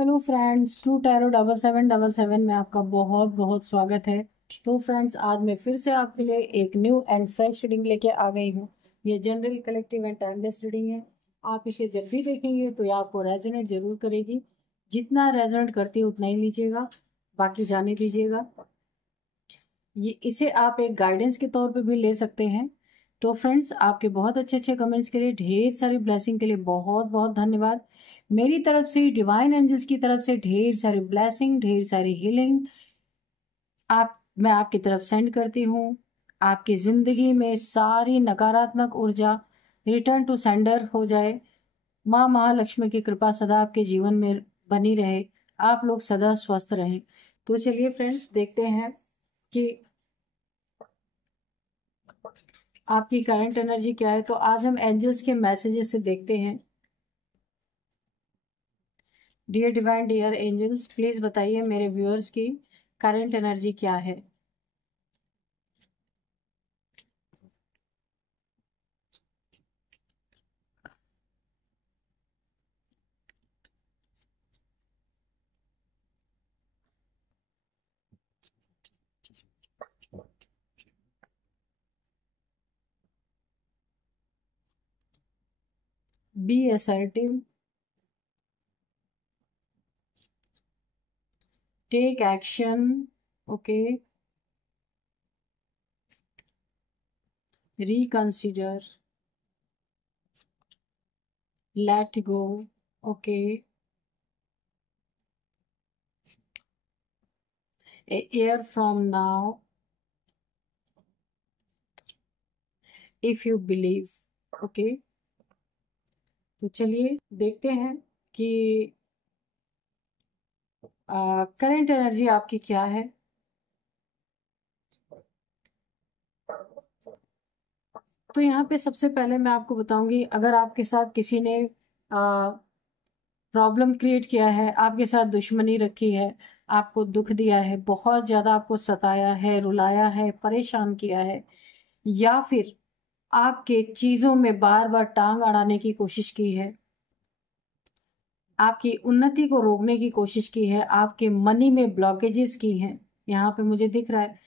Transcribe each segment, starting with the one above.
Hello friends, true tarot 7777 में आपका बहुत बहुत स्वागत है। तो फ्रेंड्स, आज मैं फिर से आपके लिए एक न्यू एंड फ्रेश रीडिंग लेके आ गई हूँ। ये general, collective and timeless reading है। आप इसे जब भी देखेंगे तो ये आपको रेजोनेट जरूर करेगी। जितना रेजोनेट करती है उतना ही लीजिएगा, बाकी जाने दीजिएगा। ये इसे आप एक गाइडेंस के तौर पे भी ले सकते हैं। तो फ्रेंड्स, आपके बहुत अच्छे अच्छे कमेंट्स के लिए, ढेर सारी ब्लेसिंग के लिए बहुत बहुत धन्यवाद। मेरी तरफ से, डिवाइन एंजल्स की तरफ से ढेर सारी ब्लेसिंग, ढेर सारी हीलिंग मैं आपकी तरफ सेंड करती हूँ। आपकी जिंदगी में सारी नकारात्मक ऊर्जा रिटर्न टू सेंडर हो जाए। माँ महालक्ष्मी की कृपा सदा आपके जीवन में बनी रहे। आप लोग सदा स्वस्थ रहें। तो चलिए फ्रेंड्स, देखते हैं कि आपकी करंट एनर्जी क्या है। तो आज हम एंजल्स के मैसेजेस से देखते हैं। Dear divine, dear angels, please बताइए मेरे व्यूअर्स की करंट एनर्जी क्या है। Be assertive, take action, okay, reconsider, let go, okay, a year from now, if you believe, okay। तो चलिए देखते हैं कि करंट एनर्जी आपकी क्या है। तो यहाँ पे सबसे पहले मैं आपको बताऊंगी, अगर आपके साथ किसी ने प्रॉब्लम क्रिएट किया है, आपके साथ दुश्मनी रखी है, आपको दुख दिया है, बहुत ज़्यादा आपको सताया है, रुलाया है, परेशान किया है, या फिर आपके चीज़ों में बार बार टांग अड़ाने की कोशिश की है, आपकी उन्नति को रोकने की कोशिश की है, आपके मनी में ब्लॉकेजेस की हैं, यहाँ पे मुझे दिख रहा है।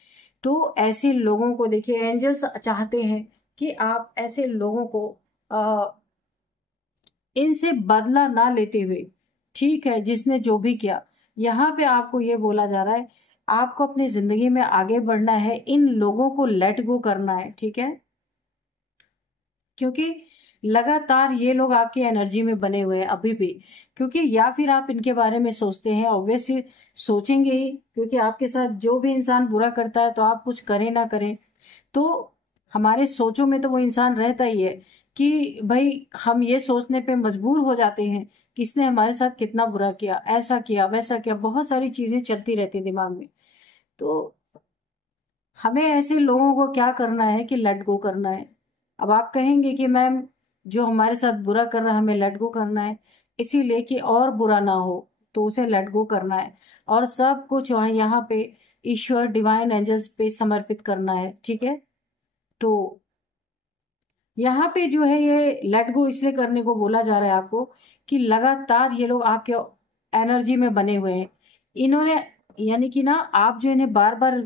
तो ऐसे लोगों को देखिए, एंजल्स चाहते हैं कि आप ऐसे लोगों को इनसे बदला ना लेते हुए, ठीक है, जिसने जो भी किया, यहाँ पे आपको ये बोला जा रहा है, आपको अपनी जिंदगी में आगे बढ़ना है, इन लोगों को लेट गो करना है, ठीक है। क्योंकि लगातार ये लोग आपकी एनर्जी में बने हुए हैं अभी भी। क्योंकि या फिर आप इनके बारे में सोचते हैं, ऑब्वियसली सोचेंगे ही, क्योंकि आपके साथ जो भी इंसान बुरा करता है तो आप कुछ करें ना करें, तो हमारे सोचों में तो वो इंसान रहता ही है कि भाई हम ये सोचने पे मजबूर हो जाते हैं कि इसने हमारे साथ कितना बुरा किया, ऐसा किया, वैसा किया, बहुत सारी चीजें चलती रहती हैं दिमाग में। तो हमें ऐसे लोगों को क्या करना है कि लेट गो करना है। अब आप कहेंगे कि मैम, जो हमारे साथ बुरा कर रहा है हमें लेट गो करना है, इसीलिए कि और बुरा ना हो, तो उसे लेट गो करना है, और सब कुछ वहाँ यहाँ पे ईश्वर, डिवाइन एंजल्स पे समर्पित करना है, ठीक है। तो यहाँ पे जो है, ये लेट गो इसलिए करने को बोला जा रहा है आपको कि लगातार ये लोग आपके एनर्जी में बने हुए हैं। इन्होंने, यानी कि ना, आप जो इन्हें बार बार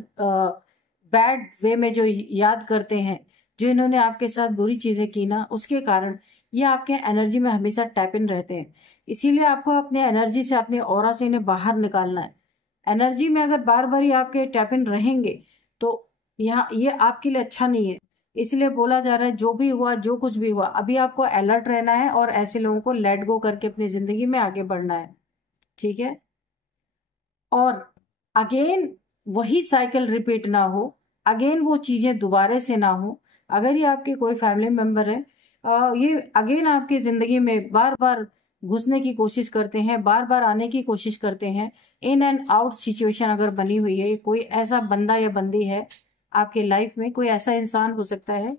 बैड वे में जो याद करते हैं, जो इन्होंने आपके साथ बुरी चीजें की ना, उसके कारण ये आपके एनर्जी में हमेशा टैप इन रहते हैं। इसीलिए आपको अपने एनर्जी से, अपने ऑरा से इन्हें बाहर निकालना है। एनर्जी में अगर बार बार ही आपके टैप इन रहेंगे तो यहाँ ये आपके लिए अच्छा नहीं है। इसलिए बोला जा रहा है, जो भी हुआ, जो कुछ भी हुआ, अभी आपको अलर्ट रहना है और ऐसे लोगों को लेट गो करके अपनी जिंदगी में आगे बढ़ना है, ठीक है। और अगेन वही साइकिल रिपीट ना हो, अगेन वो चीजें दोबारा से ना हो। अगर ये आपके कोई फैमिली मेंबर है, ये अगेन आपकी जिंदगी में बार बार घुसने की कोशिश करते हैं, बार बार आने की कोशिश करते हैं, इन एंड आउट सिचुएशन अगर बनी हुई है, कोई ऐसा बंदा या बंदी है आपके लाइफ में, कोई ऐसा इंसान हो सकता है,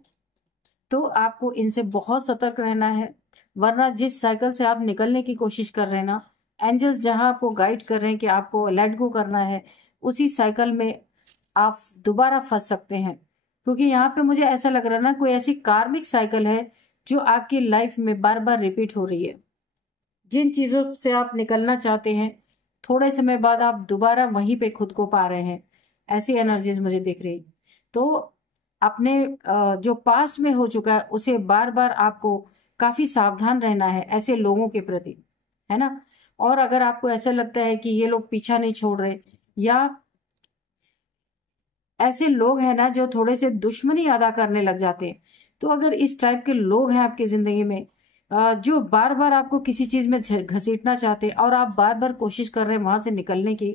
तो आपको इनसे बहुत सतर्क रहना है। वरना जिस साइकिल से आप निकलने की कोशिश कर रहे हैं ना, एंजल्स जहां आपको गाइड कर रहे हैं कि आपको लेट गो करना है, उसी साइकिल में आप दोबारा फंस सकते हैं। क्योंकि यहाँ पे मुझे ऐसा लग रहा है ना, कोई ऐसी कार्मिक साइकिल है जो आपकी लाइफ में बार बार रिपीट हो रही है। जिन चीजों से आप निकलना चाहते हैं, थोड़े समय बाद आप दोबारा वहीं पे खुद को पा रहे हैं। ऐसी एनर्जीज मुझे दिख रही। तो अपने जो पास्ट में हो चुका है उसे बार बार आपको काफी सावधान रहना है ऐसे लोगों के प्रति, है ना। और अगर आपको ऐसा लगता है कि ये लोग पीछा नहीं छोड़ रहे, या ऐसे लोग हैं ना जो थोड़े से दुश्मनी अदा करने लग जाते हैं, तो अगर इस टाइप के लोग हैं आपकी जिंदगी में, जो बार बार आपको किसी चीज में घसीटना चाहते हैं और आप बार बार कोशिश कर रहे हैं वहां से निकलने की,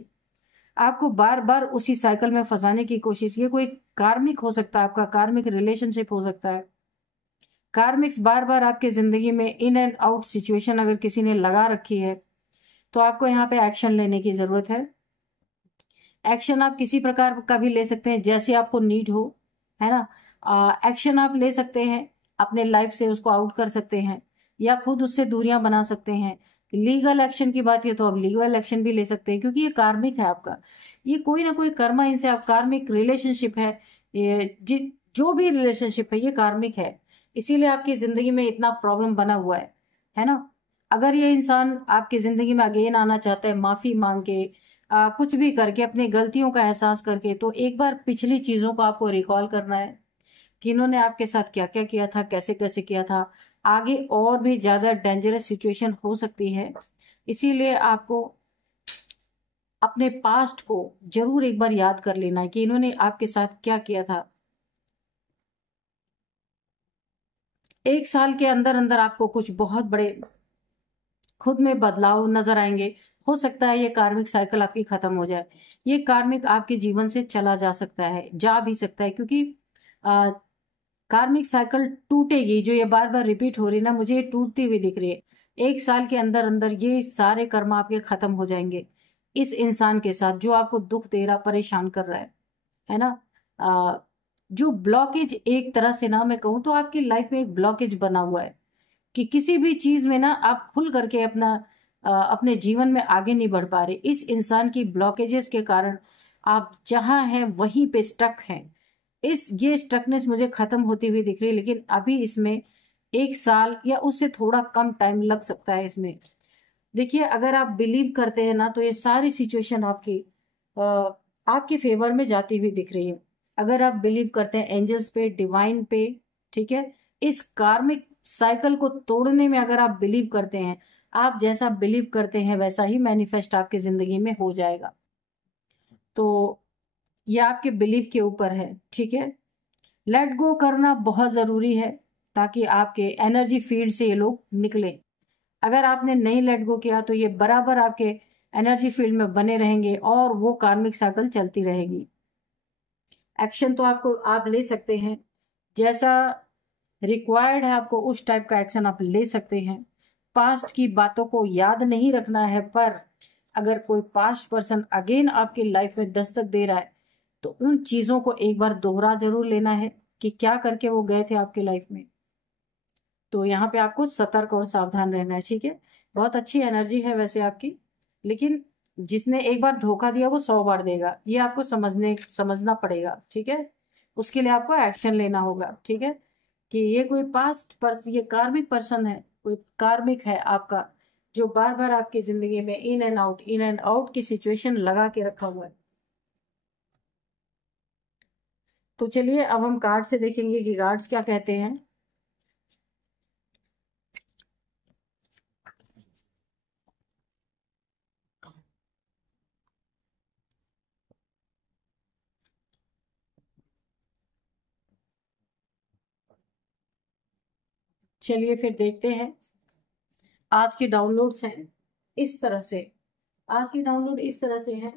आपको बार बार उसी साइकिल में फंसाने की कोशिश, ये कोई कार्मिक हो सकता है, आपका कार्मिक रिलेशनशिप हो सकता है। कार्मिक्स बार बार आपके जिंदगी में इन एंड आउट सिचुएशन अगर किसी ने लगा रखी है, तो आपको यहाँ पे एक्शन लेने की जरूरत है। एक्शन आप किसी प्रकार का भी ले सकते हैं, जैसे आपको नीड हो, है ना। एक्शन आप ले सकते हैं, अपने लाइफ से उसको आउट कर सकते हैं, या खुद उससे दूरियां बना सकते हैं। लीगल एक्शन की बात है तो आप लीगल एक्शन भी ले सकते हैं, क्योंकि ये कार्मिक है आपका। ये कोई ना कोई कर्मा इनसे आप, कार्मिक रिलेशनशिप है ये, जो भी रिलेशनशिप है ये कार्मिक है। इसीलिए आपकी जिंदगी में इतना प्रॉब्लम बना हुआ है ना। अगर ये इंसान आपकी जिंदगी में अगेन आना चाहता है, माफी मांग के, कुछ भी करके, अपनी गलतियों का एहसास करके, तो एक बार पिछली चीजों को आपको रिकॉल करना है कि इन्होंने आपके साथ क्या क्या किया था, कैसे कैसे किया था। आगे और भी ज्यादा डेंजरस सिचुएशन हो सकती है, इसीलिए आपको अपने पास्ट को जरूर एक बार याद कर लेना है कि इन्होंने आपके साथ क्या किया था। एक साल के अंदर अंदर आपको कुछ बहुत बड़े खुद में बदलाव नजर आएंगे। हो सकता है ये कार्मिक साइकिल आपकी खत्म हो जाए, ये कार्मिक आपके जीवन से चला जा सकता है, जा भी सकता है, क्योंकि आ, कार्मिक साइकिल टूटेगी। जो ये बार बार रिपीट हो रही है ना, मुझे ये टूटती हुई दिख रही है। एक साल के अंदर अंदर ये सारे कर्म आपके खत्म हो जाएंगे इस इंसान के साथ जो आपको दुख दे रहा, परेशान कर रहा है ना। आ, जो ब्लॉकेज, एक तरह से ना मैं कहूँ तो आपकी लाइफ में एक ब्लॉकेज बना हुआ है कि किसी भी चीज में ना आप खुल करके अपने जीवन में आगे नहीं बढ़ पा रहे। इस इंसान की ब्लॉकेजेस के कारण आप जहां हैं वहीं पे स्टक हैं। ये स्टकनेस मुझे खत्म होती हुई दिख रही है, लेकिन अभी इसमें एक साल या उससे थोड़ा कम टाइम लग सकता है इसमें। देखिए, अगर आप बिलीव करते हैं ना, तो ये सारी सिचुएशन आपके फेवर में जाती हुई दिख रही है। अगर आप बिलीव करते हैं एंजल्स पे, डिवाइन पे, ठीक है, इस कार्मिक साइकिल को तोड़ने में अगर आप बिलीव करते हैं, आप जैसा बिलीव करते हैं वैसा ही मैनिफेस्ट आपकी जिंदगी में हो जाएगा। तो ये आपके बिलीव के ऊपर है, ठीक है। लेट गो करना बहुत जरूरी है ताकि आपके एनर्जी फील्ड से ये लोग निकले। अगर आपने नहीं लेट गो किया तो ये बराबर आपके एनर्जी फील्ड में बने रहेंगे और वो कार्मिक साइकिल चलती रहेगी। एक्शन तो आप ले सकते हैं, जैसा रिक्वायर्ड है आपको उस टाइप का एक्शन आप ले सकते हैं। पास्ट की बातों को याद नहीं रखना है, पर अगर कोई पास्ट पर्सन अगेन आपकी लाइफ में दस्तक दे रहा है, तो उन चीजों को एक बार दोहरा जरूर लेना है कि क्या करके वो गए थे आपकी लाइफ में। तो यहाँ पे आपको सतर्क और सावधान रहना है, ठीक है। बहुत अच्छी एनर्जी है वैसे आपकी, लेकिन जिसने एक बार धोखा दिया वो 100 बार देगा, ये आपको समझना पड़ेगा, ठीक है। उसके लिए आपको एक्शन लेना होगा, ठीक है। कि ये कोई ये कार्मिक पर्सन है, कोई कार्मिक है आपका, जो बार बार आपकी जिंदगी में इन एंड आउट की सिचुएशन लगा के रखा हुआ है। तो चलिए अब हम कार्ड से देखेंगे कि कार्ड्स क्या कहते हैं। चलिए फिर देखते हैं। आज के डाउनलोड्स हैं इस तरह से, आज की डाउनलोड इस तरह से है।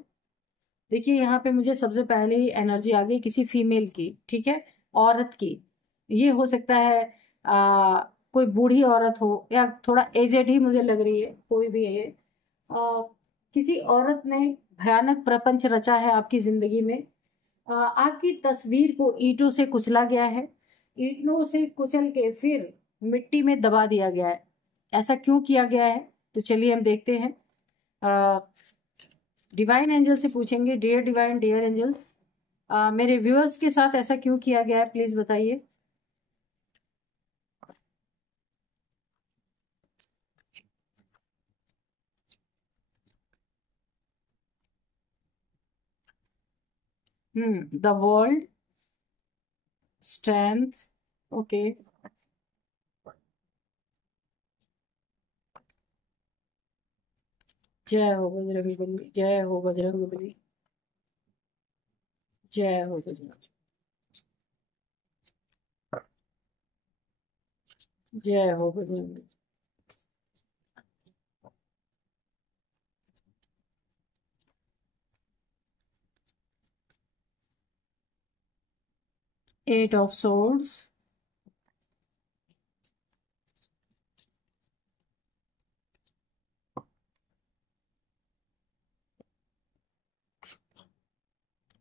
देखिए, यहाँ पे मुझे सबसे पहले ही एनर्जी आ गई किसी फीमेल की, ठीक है, औरत की। ये हो सकता है कोई बूढ़ी औरत हो या थोड़ा एजेड ही मुझे लग रही है, कोई भी है ये। किसी औरत ने भयानक प्रपंच रचा है आपकी जिंदगी में। आपकी तस्वीर को ईंटों से कुचला गया है, ईंटों से कुचल के फिर मिट्टी में दबा दिया गया है। ऐसा क्यों किया गया है, तो चलिए हम देखते हैं। डिवाइन एंजल से पूछेंगे, डियर डिवाइन, डियर एंजल्स, मेरे व्यूअर्स के साथ ऐसा क्यों किया गया है, प्लीज बताइए। द वर्ल्ड, स्ट्रेंथ, ओके, जय हो बजरंग बली, जय हो बजरंग बली, जय हो बजरंग, जय हो Bajrang. 8 of swords,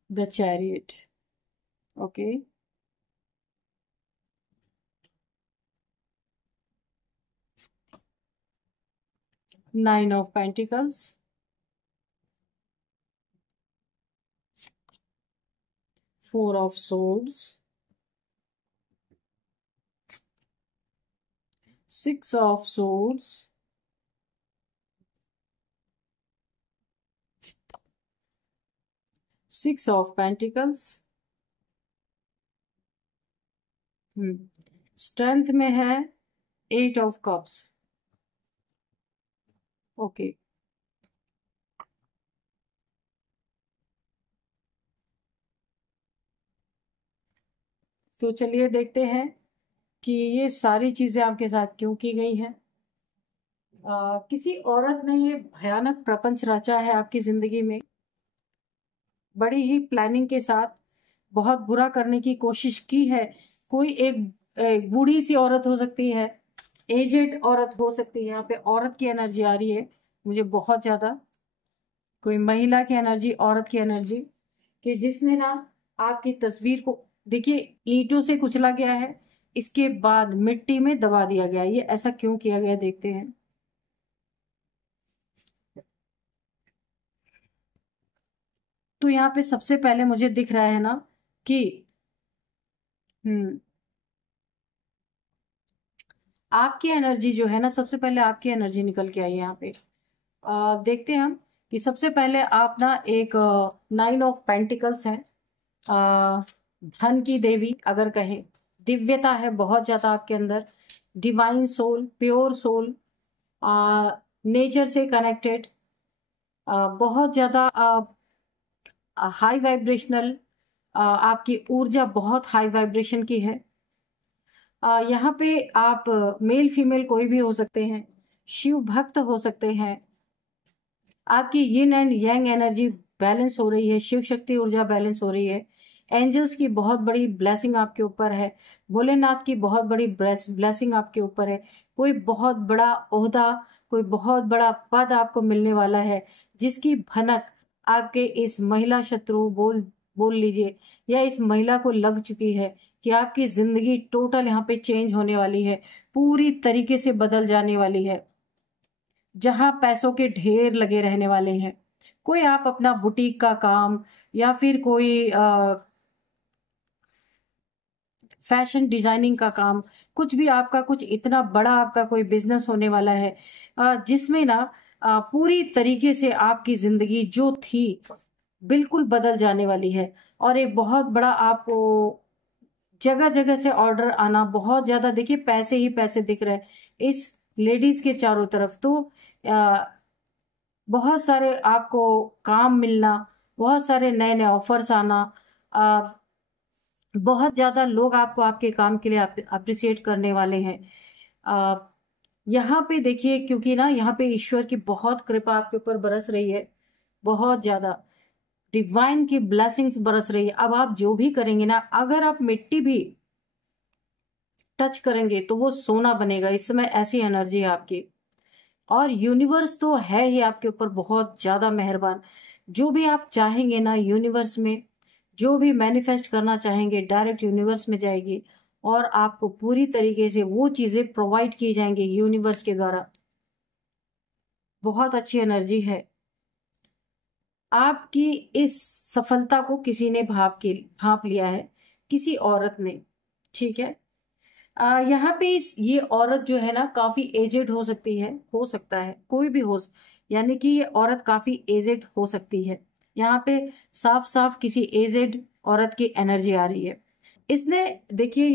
the chariot, okay, 9 of pentacles, 4 of swords, 6 of swords, 6 of pentacles, strength में है 8 of cups, ओके। तो चलिए देखते हैं कि ये सारी चीजें आपके साथ क्यों की गई हैं। किसी औरत ने ये भयानक प्रपंच रचा है आपकी जिंदगी में, बड़ी ही प्लानिंग के साथ बहुत बुरा करने की कोशिश की है। कोई एक बूढ़ी सी औरत हो सकती है, एजेड औरत हो सकती है, यहाँ पे औरत की एनर्जी आ रही है मुझे बहुत ज्यादा, कोई महिला की एनर्जी, औरत की एनर्जी, कि जिसने ना आपकी तस्वीर को, देखिए, ईंटों से कुचला गया है, इसके बाद मिट्टी में दबा दिया गया। ये ऐसा क्यों किया गया देखते हैं। तो यहाँ पे सबसे पहले मुझे दिख रहा है ना कि हम्म आपकी एनर्जी जो है ना, सबसे पहले आपकी एनर्जी निकल के आई है यहाँ पे। देखते हैं हम कि सबसे पहले आप ना एक 9 of pentacles है, धन की देवी अगर कहें, दिव्यता है बहुत ज्यादा आपके अंदर, divine soul, pure soul, nature से कनेक्टेड, बहुत ज्यादा हाई वाइब्रेशनल, आपकी ऊर्जा बहुत हाई वाइब्रेशन की है। यहाँ पे आप मेल फीमेल कोई भी हो सकते हैं, शिव भक्त हो सकते हैं, आपकी yin and young energy balance हो रही है, शिव शक्ति ऊर्जा बैलेंस हो रही है, एंजल्स की बहुत बड़ी ब्लेसिंग आपके ऊपर है, भोलेनाथ की बहुत बड़ी ब्लेसिंग आपके ऊपर है, कोई बहुत बड़ा ओहदा, कोई बहुत बड़ा पद आपको मिलने वाला है, जिसकी भनक आपके इस महिला शत्रु बोल बोल लीजिए या इस महिला को लग चुकी है कि आपकी जिंदगी टोटल यहाँ पे चेंज होने वाली है, पूरी तरीके से बदल जाने वाली है, जहां पैसों के ढेर लगे रहने वाले हैं। कोई आप अपना बुटीक का काम या फिर कोई फैशन डिजाइनिंग का काम, कुछ भी आपका, कुछ इतना बड़ा आपका कोई बिजनेस होने वाला है, जिसमें ना पूरी तरीके से आपकी जिंदगी जो थी बिल्कुल बदल जाने वाली है। और एक बहुत बड़ा आपको जगह जगह से ऑर्डर आना, बहुत ज्यादा, देखिए पैसे ही पैसे दिख रहे हैं इस लेडीज के चारों तरफ। तो बहुत सारे आपको काम मिलना, बहुत सारे नए नए ऑफर्स आना, आ, बहुत ज्यादा लोग आपको आपके काम के लिए अप्रिसिएट करने वाले हैं। आ, यहाँ पे देखिए, क्योंकि ना यहाँ पे ईश्वर की बहुत कृपा आपके ऊपर बरस रही है, बहुत ज्यादा डिवाइन की ब्लेसिंग्स बरस रही है। अब आप जो भी करेंगे ना, अगर आप मिट्टी भी टच करेंगे तो वो सोना बनेगा, इस समय ऐसी एनर्जी है आपकी। और यूनिवर्स तो है ही आपके ऊपर बहुत ज्यादा मेहरबान। जो भी आप चाहेंगे ना यूनिवर्स में, जो भी मैनिफेस्ट करना चाहेंगे डायरेक्ट यूनिवर्स में जाएगी और आपको पूरी तरीके से वो चीजें प्रोवाइड की जाएंगी यूनिवर्स के द्वारा। बहुत अच्छी एनर्जी है आपकी। इस सफलता को किसी ने भाप लिया है, किसी औरत ने, ठीक है। यहाँ पे ये औरत जो है ना काफी एजेड हो सकती है, हो सकता है कोई भी हो, यानी कि ये औरत काफी एजेड हो सकती है। यहाँ पे साफ साफ किसी एजेड औरत की एनर्जी आ रही है। इसने देखिए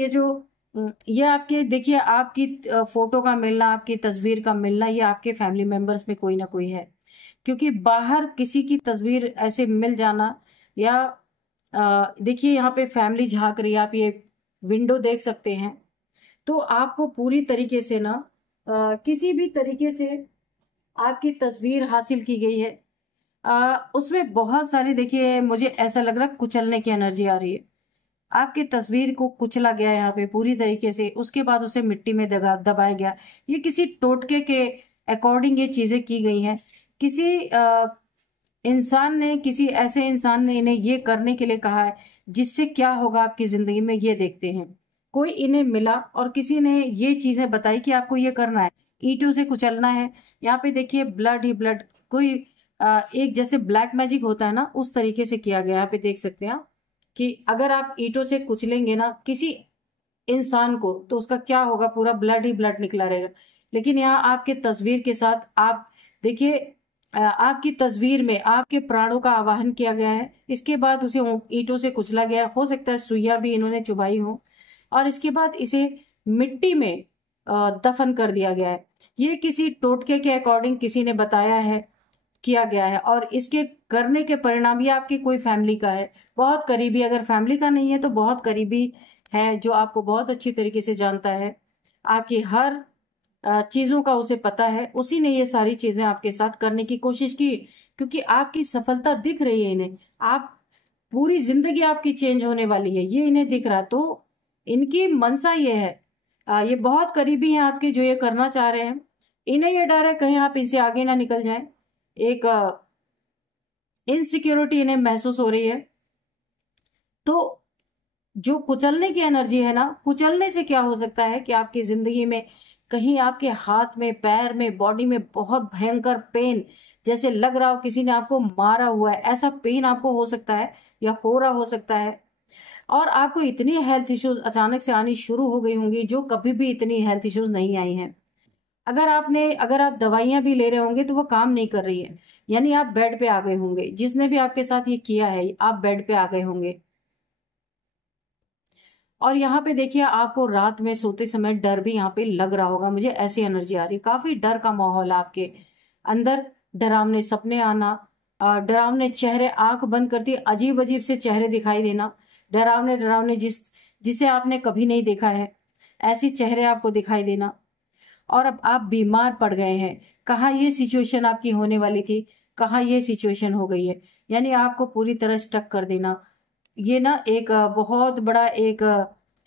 ये आपके देखिए आपकी फोटो का मिलना, आपकी तस्वीर का मिलना, ये आपके फैमिली मेंबर्स में कोई ना कोई है। क्योंकि बाहर किसी की तस्वीर ऐसे मिल जाना, या देखिए यहाँ पे फैमिली झांक रही है, आप ये विंडो देख सकते हैं। तो आपको पूरी तरीके से ना किसी भी तरीके से आपकी तस्वीर हासिल की गई है। उसमें बहुत सारी, देखिए मुझे ऐसा लग रहा है कुचलने की एनर्जी आ रही है। आपकी तस्वीर को कुचला गया यहाँ पे पूरी तरीके से, उसके बाद उसे मिट्टी में दबाया गया। ये किसी टोटके के अकॉर्डिंग ये चीजें की गई हैं। किसी इंसान ने, किसी ऐसे इंसान ने इन्हें ये करने के लिए कहा है, जिससे क्या होगा आपकी जिंदगी में ये देखते हैं। कोई इन्हें मिला और किसी ने ये चीजें बताई कि आपको ये करना है, ईंटों से कुचलना है। यहाँ पे देखिए ब्लड ही ब्लड, कोई एक जैसे ब्लैक मैजिक होता है ना, उस तरीके से किया गया। यहाँ पे देख सकते हैं आप कि अगर आप ईंटों से कुचलेंगे ना किसी इंसान को, तो उसका क्या होगा, पूरा ब्लड ही ब्लड निकला रहेगा। लेकिन यहाँ आपके तस्वीर के साथ आप देखिए, आपकी तस्वीर में आपके प्राणों का आवाहन किया गया है। इसके बाद उसे ईंटों से कुचला गया, हो सकता है सुइयां भी इन्होंने चुभाई हो, और इसके बाद इसे मिट्टी में दफन कर दिया गया है। ये किसी टोटके के अकॉर्डिंग किसी ने बताया है, किया गया है, और इसके करने के परिणाम ये आपकी कोई फैमिली का है, बहुत करीबी, अगर फैमिली का नहीं है तो बहुत करीबी है, जो आपको बहुत अच्छी तरीके से जानता है, आपकी हर चीजों का उसे पता है। उसी ने ये सारी चीजें आपके साथ करने की कोशिश की, क्योंकि आपकी सफलता दिख रही है इन्हें। आप पूरी जिंदगी आपकी चेंज होने वाली है, ये इन्हें दिख रहा। तो इनकी मनसा ये है, ये बहुत करीबी हैं आपके, जो ये करना चाह रहे हैं। इन्हें ये डर है कहीं आप इनसे आगे ना निकल जाएं। एक इनसिक्योरिटी इन्हें महसूस हो रही है। तो जो कुचलने की एनर्जी है ना, कुचलने से क्या हो सकता है कि आपकी जिंदगी में कहीं आपके हाथ में, पैर में, बॉडी में बहुत भयंकर पेन, जैसे लग रहा हो किसी ने आपको मारा हुआ है, ऐसा पेन आपको हो सकता है या हो रहा हो सकता है। और आपको इतनी हेल्थ इश्यूज अचानक से आनी शुरू हो गई होंगी, जो कभी भी इतनी हेल्थ इश्यूज नहीं आई हैं। अगर आप दवाइयां भी ले रहे होंगे तो वो काम नहीं कर रही है, यानी आप बेड पे आ गए होंगे। जिसने भी आपके साथ ये किया है, आप बेड पे आ गए होंगे। और यहाँ पे देखिए आपको रात में सोते समय डर भी यहाँ पे लग रहा होगा, मुझे ऐसी एनर्जी आ रही है, काफी डर का माहौल है आपके अंदर। डरावने सपने आना, डरावने चेहरे, आंख बंद करती अजीब अजीब से चेहरे दिखाई देना, डरावने डरावने जिसे आपने कभी नहीं देखा है, ऐसे चेहरे आपको दिखाई देना। और अब आप बीमार पड़ गए हैं, कहाँ ये सिचुएशन आपकी होने वाली थी, कहाँ ये सिचुएशन हो गई है, यानी आपको पूरी तरह स्टक कर देना। ये ना एक बहुत बड़ा एक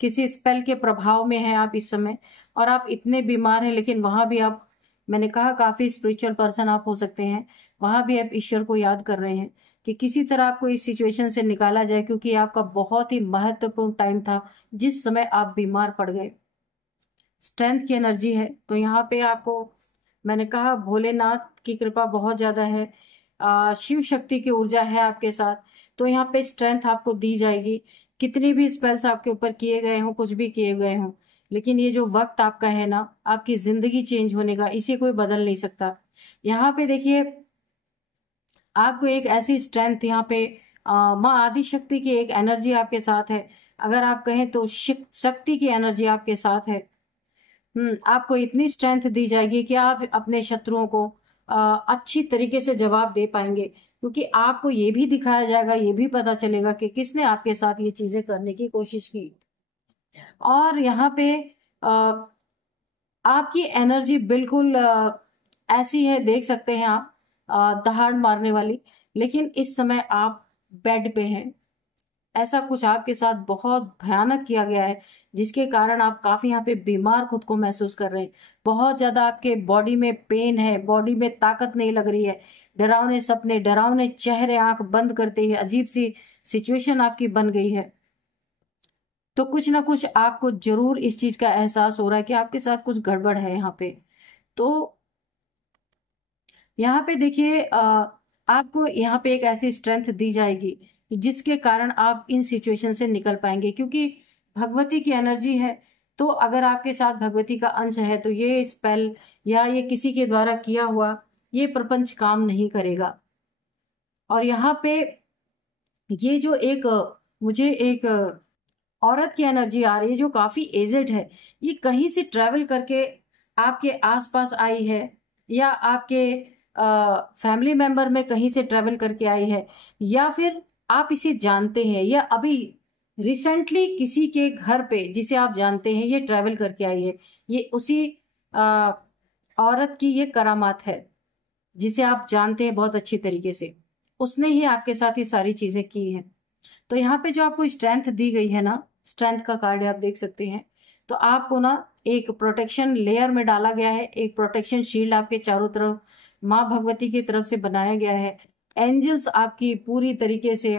किसी स्पेल के प्रभाव में है आप इस समय, और आप इतने बीमार हैं, लेकिन वहां भी आप, मैंने कहा काफी स्पिरिचुअल पर्सन आप हो सकते हैं, वहां भी आप ईश्वर को याद कर रहे हैं कि किसी तरह आपको इस सिचुएशन से निकाला जाए, क्योंकि आपका बहुत ही महत्वपूर्ण टाइम था जिस समय आप बीमार पड़ गए। स्ट्रेंथ की एनर्जी है, तो यहाँ पे आपको, मैंने कहा भोलेनाथ की कृपा बहुत ज्यादा है, शिव शक्ति की ऊर्जा है आपके साथ। तो यहाँ पे स्ट्रेंथ आपको दी जाएगी। कितनी भी स्पेल्स आपके ऊपर किए गए हों, कुछ भी किए गए हों, लेकिन ये जो वक्त आपका है ना, आपकी जिंदगी चेंज होने का, इसे कोई बदल नहीं सकता। यहाँ पे देखिए आपको एक ऐसी स्ट्रेंथ, यहाँ पे माँ आदि शक्ति की एक एनर्जी आपके साथ है। अगर आप कहें तो शक्ति की एनर्जी आपके साथ है। आपको इतनी स्ट्रेंथ दी जाएगी कि आप अपने शत्रुओं को अच्छी तरीके से जवाब दे पाएंगे, क्योंकि आपको ये भी दिखाया जाएगा, ये भी पता चलेगा कि किसने आपके साथ ये चीजें करने की कोशिश की। और यहाँ पे अ, आपकी एनर्जी बिल्कुल ऐसी है, देख सकते हैं आप, दहाड़ मारने वाली। लेकिन इस समय आप बेड पे हैं, ऐसा कुछ आपके साथ बहुत भयानक किया गया है, जिसके कारण आप काफी यहाँ पे बीमार खुद को महसूस कर रहे हैं। बहुत ज्यादा आपके बॉडी में पेन है, बॉडी में ताकत नहीं लग रही है, डरावने सपने, डरावने चेहरे, आंख बंद करते ही अजीब सी सिचुएशन आपकी बन गई है। तो कुछ ना कुछ आपको जरूर इस चीज का एहसास हो रहा है कि आपके साथ कुछ गड़बड़ है यहाँ पे। तो यहाँ पे देखिए आपको यहाँ पे एक ऐसी स्ट्रेंथ दी जाएगी कि जिसके कारण आप इन सिचुएशन से निकल पाएंगे, क्योंकि भगवती की एनर्जी है। तो अगर आपके साथ भगवती का अंश है, तो ये स्पेल या ये किसी के द्वारा किया हुआ ये प्रपंच काम नहीं करेगा। और यहाँ पे ये जो एक मुझे एक औरत की एनर्जी आ रही है जो काफी एजेड है, ये कहीं से ट्रेवल करके आपके आसपास आई है, या आपके फैमिली मेंबर में कहीं से ट्रेवल करके आई है, या फिर आप इसे जानते हैं, या अभी रिसेंटली किसी के घर पे जिसे आप जानते हैं ये ट्रेवल करके आई है। ये उसी अ, औरत की ये करामात है जिसे आप जानते हैं बहुत अच्छी तरीके से, उसने ही आपके साथ ये सारी चीजें की हैं। तो यहाँ पे जो आपको स्ट्रेंथ दी गई है ना, स्ट्रेंथ का कार्ड है, आप देख सकते हैं। तो आपको ना एक प्रोटेक्शन लेयर में डाला गया है, एक प्रोटेक्शन शील्ड आपके चारों तरफ माँ भगवती की तरफ से बनाया गया है। एंजल्स आपकी पूरी तरीके से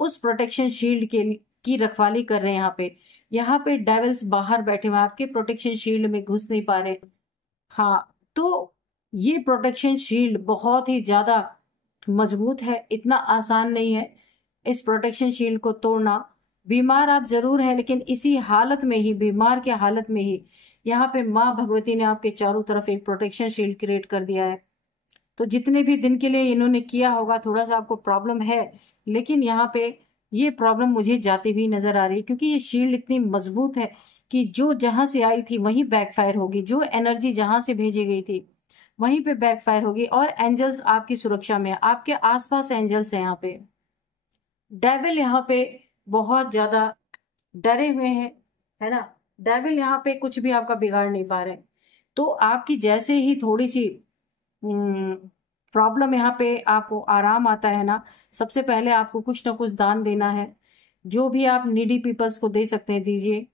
उस प्रोटेक्शन शील्ड के की रखवाली कर रहे हैं। यहाँ पे डेविल्स बाहर बैठे हुए आपके प्रोटेक्शन शील्ड में घुस नहीं पा रहे। हाँ, तो ये प्रोटेक्शन शील्ड बहुत ही ज्यादा मजबूत है, इतना आसान नहीं है इस प्रोटेक्शन शील्ड को तोड़ना। बीमार आप जरूर हैं, लेकिन इसी हालत में ही, बीमार के हालत में ही यहाँ पे माँ भगवती ने आपके चारों तरफ एक प्रोटेक्शन शील्ड क्रिएट कर दिया है। तो जितने भी दिन के लिए इन्होंने किया होगा, थोड़ा सा आपको प्रॉब्लम है, लेकिन यहाँ पे ये प्रॉब्लम मुझे जाती हुई नजर आ रही है, क्योंकि ये शील्ड इतनी मजबूत है कि जो जहां से आई थी वहीं बैकफायर होगी, जो एनर्जी जहां से भेजी गई थी वहीं पे बैकफायर होगी। और एंजल्स आपकी सुरक्षा में है, आपके आसपास एंजल्स हैं। यहाँ पे डेविल यहाँ पे बहुत ज्यादा डरे हुए हैं, है ना। डेविल यहाँ पे कुछ भी आपका बिगाड़ नहीं पा रहे। तो आपकी जैसे ही थोड़ी सी प्रॉब्लम यहाँ पे आपको आराम आता है ना, सबसे पहले आपको कुछ ना कुछ दान देना है। जो भी आप नीडी पीपल्स को दे सकते हैं दीजिए,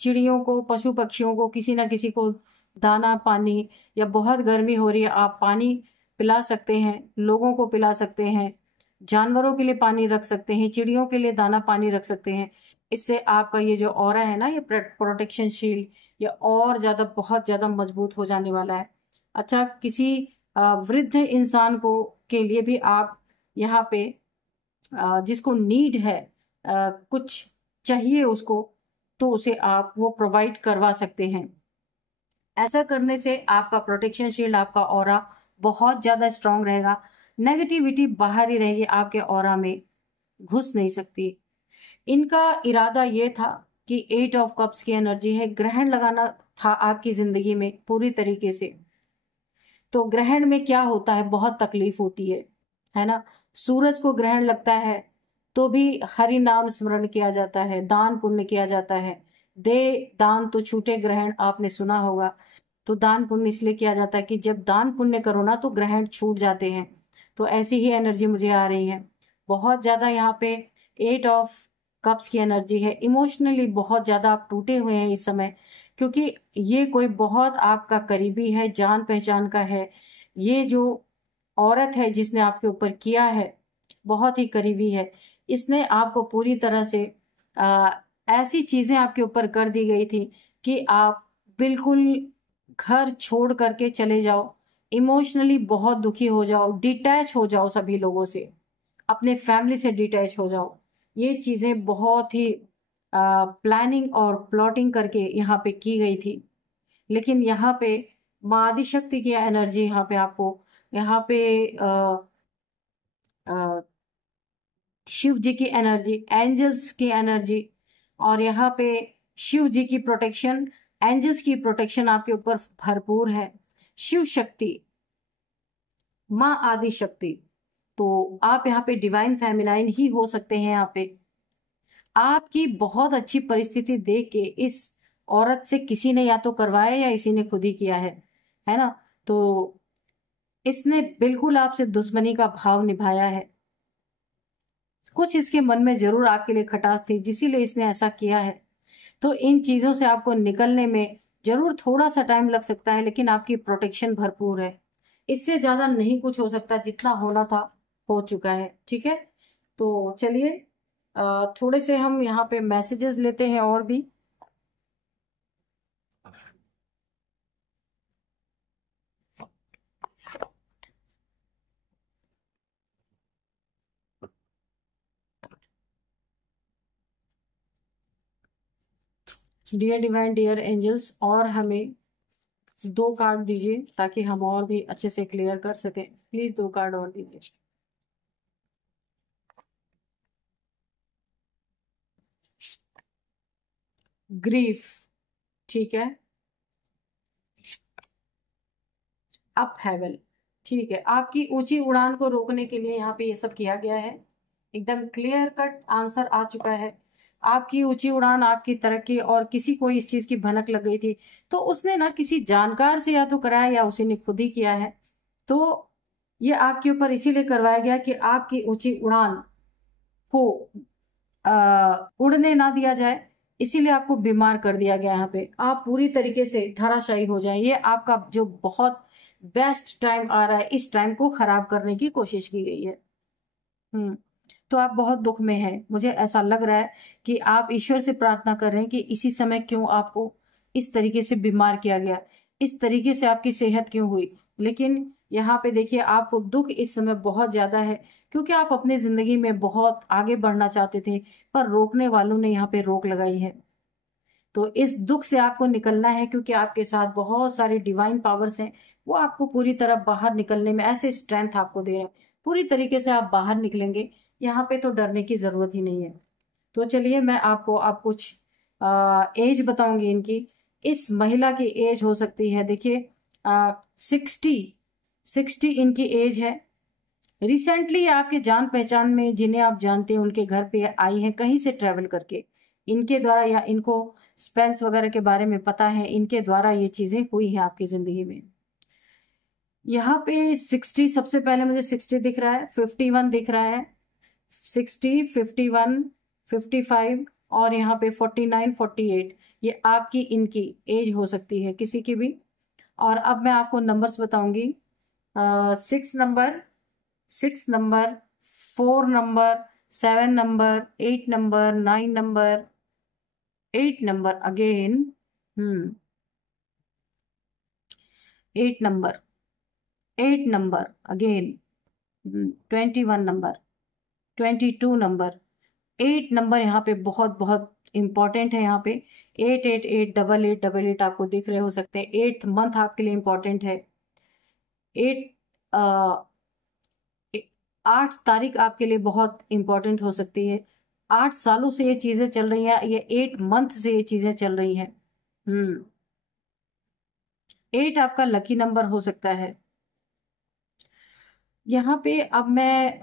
चिड़ियों को, पशु पक्षियों को, किसी ना किसी को दाना पानी, या बहुत गर्मी हो रही है आप पानी पिला सकते हैं, लोगों को पिला सकते हैं, जानवरों के लिए पानी रख सकते हैं, चिड़ियों के लिए दाना पानी रख सकते हैं। इससे आपका ये जो ऑरा है ना, ये प्रोटेक्शन शील्ड, ये और ज्यादा, बहुत ज्यादा मजबूत हो जाने वाला है। अच्छा, किसी वृद्ध इंसान को के लिए भी आप यहाँ पे जिसको नीड है, कुछ चाहिए उसको, तो उसे आप वो प्रोवाइड करवा सकते हैं। ऐसा करने से आपका प्रोटेक्शन शील्ड, आपका ऑरा बहुत ज्यादा स्ट्रांग रहेगा। नेगेटिविटी बाहर ही रहेगी, आपके ऑरा में घुस नहीं सकती। इनका इरादा ये था कि 8 ऑफ कप्स की एनर्जी है, ग्रहण लगाना था आपकी जिंदगी में पूरी तरीके से। तो ग्रहण में क्या होता है, बहुत तकलीफ होती है ना। सूरज को ग्रहण लगता है तो भी हरि नाम स्मरण किया जाता है, दान पुण्य किया जाता है। दे दान तो छूटे ग्रहण, आपने सुना होगा। तो दान पुण्य इसलिए किया जाता है कि जब दान पुण्य करो ना तो ग्रहण छूट जाते हैं। तो ऐसी ही एनर्जी मुझे आ रही है बहुत ज्यादा। यहाँ पे 8 ऑफ कप्स की एनर्जी है। इमोशनली बहुत ज्यादा आप टूटे हुए हैं इस समय, क्योंकि ये कोई बहुत आपका करीबी है, जान पहचान का है। ये जो औरत है जिसने आपके ऊपर किया है, बहुत ही करीबी है। इसने आपको पूरी तरह से आ, ऐसी चीजें आपके ऊपर कर दी गई थी कि आप बिल्कुल घर छोड़ करके चले जाओ, इमोशनली बहुत दुखी हो जाओ, डिटैच हो जाओ सभी लोगों से, अपने फैमिली से डिटैच हो जाओ। ये चीजें बहुत ही प्लानिंग और प्लॉटिंग करके यहाँ पे की गई थी। लेकिन यहाँ पे माँ आदिशक्ति की एनर्जी, यहाँ पे आपको, यहाँ पे अ, शिव जी की एनर्जी, एंजल्स की एनर्जी, और यहाँ पे शिव जी की प्रोटेक्शन, एंजल्स की प्रोटेक्शन आपके ऊपर भरपूर है। शिव शक्ति, माँ आदि शक्ति। तो आप यहाँ पे डिवाइन फेमिनाइन ही हो सकते हैं। यहाँ पे आपकी बहुत अच्छी परिस्थिति देख के इस औरत से किसी ने या तो करवाया या इसी ने खुद ही किया है ना। तो इसने बिल्कुल आपसे दुश्मनी का भाव निभाया है। कुछ इसके मन में जरूर आपके लिए खटास थी, जिसीलिए इसने ऐसा किया है। तो इन चीजों से आपको निकलने में जरूर थोड़ा सा टाइम लग सकता है, लेकिन आपकी प्रोटेक्शन भरपूर है। इससे ज्यादा नहीं कुछ हो सकता, जितना होना था हो चुका है। ठीक है, तो चलिए थोड़े से हम यहाँ पे मैसेजेस लेते हैं और भी। डियर डिवाइन, डियर एंजल्स, और हमें 2 कार्ड दीजिए ताकि हम और भी अच्छे से क्लियर कर सकें। प्लीज 2 कार्ड और दीजिए। ग्रीफ, ठीक है, अप हेवल, ठीक है। आपकी ऊंची उड़ान को रोकने के लिए यहाँ पे ये सब किया गया है। एकदम क्लियर कट आंसर आ चुका है। आपकी ऊंची उड़ान, आपकी तरक्की, और किसी को इस चीज की भनक लग गई थी तो उसने ना किसी जानकार से या तो कराया या उसी ने खुद ही किया है। तो ये आपके ऊपर इसीलिए करवाया गया कि आपकी ऊंची उड़ान को उड़ने ना दिया जाए, इसीलिए आपको बीमार कर दिया गया। यहाँ पे आप पूरी तरीके से धराशायी हो जाए। ये आपका जो बहुत बेस्ट टाइम आ रहा है, इस टाइम को खराब करने की कोशिश की गई है। तो आप बहुत दुख में हैं। मुझे ऐसा लग रहा है कि आप ईश्वर से प्रार्थना कर रहे हैं कि इसी समय क्यों आपको इस तरीके से बीमार किया गया, इस तरीके से आपकी सेहत क्यों हुई। लेकिन यहाँ पे देखिए, आपको दुख इस समय बहुत ज्यादा है क्योंकि आप अपने जिंदगी में बहुत आगे बढ़ना चाहते थे, पर रोकने वालों ने यहाँ पे रोक लगाई है। तो इस दुख से आपको निकलना है क्योंकि आपके साथ बहुत सारे डिवाइन पावर्स हैं। वो आपको पूरी तरह बाहर निकलने में ऐसे स्ट्रेंथ आपको दे रहे हैं, पूरी तरीके से आप बाहर निकलेंगे। यहाँ पे तो डरने की जरूरत ही नहीं है। तो चलिए, मैं आपको अब कुछ एज बताऊंगी इनकी। इस महिला की एज हो सकती है, देखिए, 60, 60 इनकी एज है। रिसेंटली आपके जान पहचान में जिन्हें आप जानते हैं उनके घर पे आई हैं कहीं से ट्रेवल करके, इनके द्वारा, या इनको स्पेल्स वगैरह के बारे में पता है, इनके द्वारा ये चीजें हुई हैं आपकी जिंदगी में। यहाँ पे 60, सबसे पहले मुझे 60 दिख रहा है, 51 दिख रहा है, 60, 51, 55, और यहाँ पे 49, 48। ये आपकी इनकी एज हो सकती है किसी की भी। और अब मैं आपको नंबर्स बताऊंगी। 6 number, 6 number, 4 number, 7 number, 8 number, 9 number, 8 number again, 8 number, 8 number again, 21 number, 22 number, 8 number यहाँ पे बहुत बहुत इंपॉर्टेंट है। यहाँ पे 8888888 आपको दिख रहे हो सकते हैं। 8th मंथ आपके लिए इंपॉर्टेंट है। 8 8 तारीख आपके लिए बहुत इंपॉर्टेंट हो सकती है। 8 सालों से ये चीजें चल रही हैं, ये 8 मंथ से ये चीजें चल रही हैं। 8 आपका लकी नंबर हो सकता है। यहाँ पे अब मैं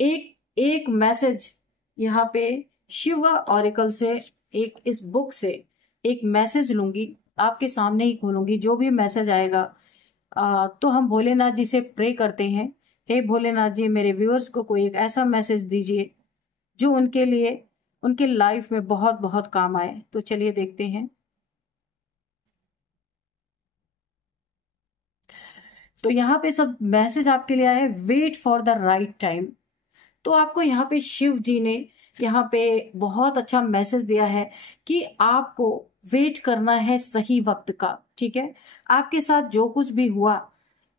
एक एक मैसेज यहाँ पे शिव ऑरिकल से, एक इस बुक से एक मैसेज लूंगी, आपके सामने ही खोलूंगी। जो भी मैसेज आएगा, तो हम भोलेनाथ जी से प्रे करते हैं, हे भोलेनाथ जी, मेरे व्यूअर्स को कोई एक ऐसा मैसेज दीजिए जो उनके लिए, उनके लाइफ में बहुत बहुत काम आए। तो चलिए देखते हैं। तो यहाँ पे सब मैसेज आपके लिए आया है, wait for the right time. तो आपको यहाँ पे शिव जी ने यहाँ पे बहुत अच्छा मैसेज दिया है कि आपको वेट करना है सही वक्त का। ठीक है, आपके साथ जो कुछ भी हुआ,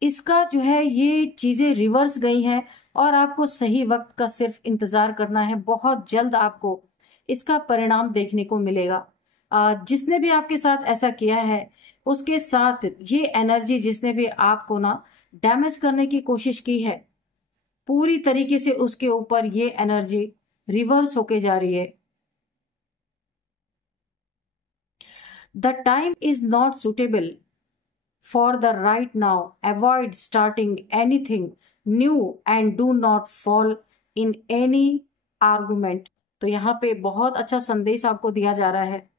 इसका जो है ये चीजें रिवर्स गई हैं, और आपको सही वक्त का सिर्फ इंतजार करना है। बहुत जल्द आपको इसका परिणाम देखने को मिलेगा। जिसने भी आपके साथ ऐसा किया है, उसके साथ ये एनर्जी जिसने भी आपको ना डैमेज करने की कोशिश की है, पूरी तरीके से उसके ऊपर ये एनर्जी रिवर्स होके जा रही है। The time is not suitable for the right now, avoid starting anything new and do not fall in any argument. तो यहाँ पे बहुत अच्छा संदेश आपको दिया जा रहा है,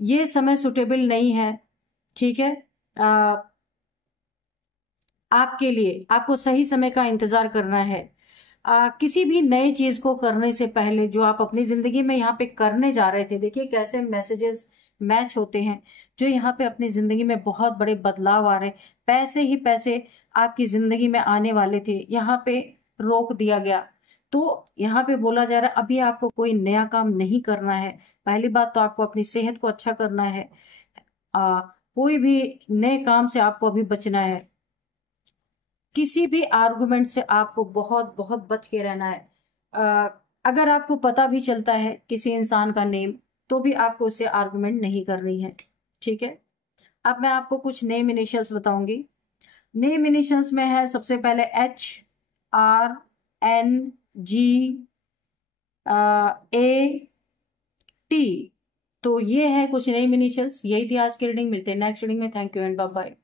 ये समय सुटेबल नहीं है। ठीक है, आपके लिए आपको सही समय का इंतजार करना है। किसी भी नई चीज को करने से पहले जो आप अपनी जिंदगी में यहाँ पे करने जा रहे थे, देखिए कैसे मैसेजेस मैच होते हैं। जो यहाँ पे अपनी जिंदगी में बहुत बड़े बदलाव आ रहे हैं, पैसे ही पैसे आपकी जिंदगी में आने वाले थे, यहाँ पे रोक दिया गया। तो यहाँ पे बोला जा रहा है अभी आपको कोई नया काम नहीं करना है। पहली बात तो आपको अपनी सेहत को अच्छा करना है। कोई भी नए काम से आपको अभी बचना है। किसी भी आर्गुमेंट से आपको बहुत बहुत बच के रहना है। अगर आपको पता भी चलता है किसी इंसान का नेम, तो भी आपको उससे आर्गुमेंट नहीं करनी है। ठीक है, अब मैं आपको कुछ नेम इनिशियल्स बताऊंगी। नेम इनिशियल्स में है सबसे पहले HRNG A T। तो ये है कुछ नेम इनिशियल्स। यही थी आज की रीडिंग। मिलते हैं नेक्स्ट रीडिंग में। Thank you and bye bye.